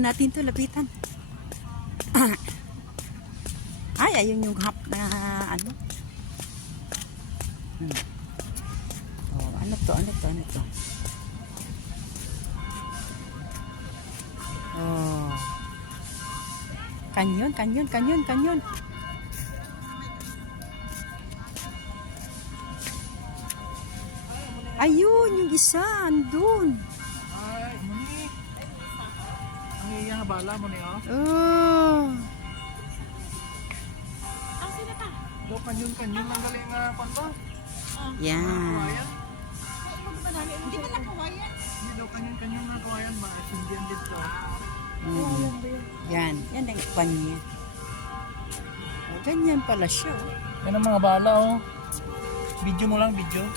natin to lapitan. Ay, ayun yung hap na ano. Hmm. Oh, ano to, ano to, ano to. Oh. Kanyon, kanyon, kanyon, kanyon. Ayun, yung isa, andun. Ang iyang bala mo niya. Oh. Do kanyon kanyon lang gali nga kon ba? Yan. Kawayan. Hindi ba nakawayan? Hindi daw kanyon kanyon nga kawayan ba? Sindihan dito. Mm. Yan. Yan ang kwan niya. Oh, ganyan pala siya. oh. Yan ang mga bala oh. Video mo lang, video.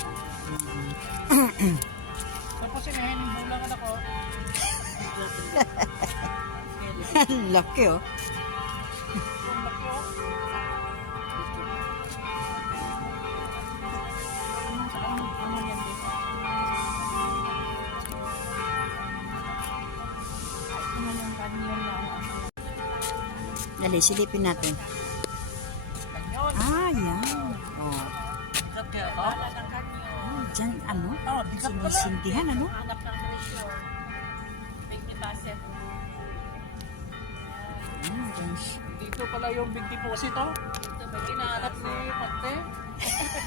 Tapos sinahin yung bulangan ako. Laki oh. Dali, silipin natin. Ah, yan. Oh. Oh dyan, ano? Oh. Sinisindihan, ano? Hanap ng treasure. Dito pala yung big deposit oh. Ito ba Hinahanap ni Pante.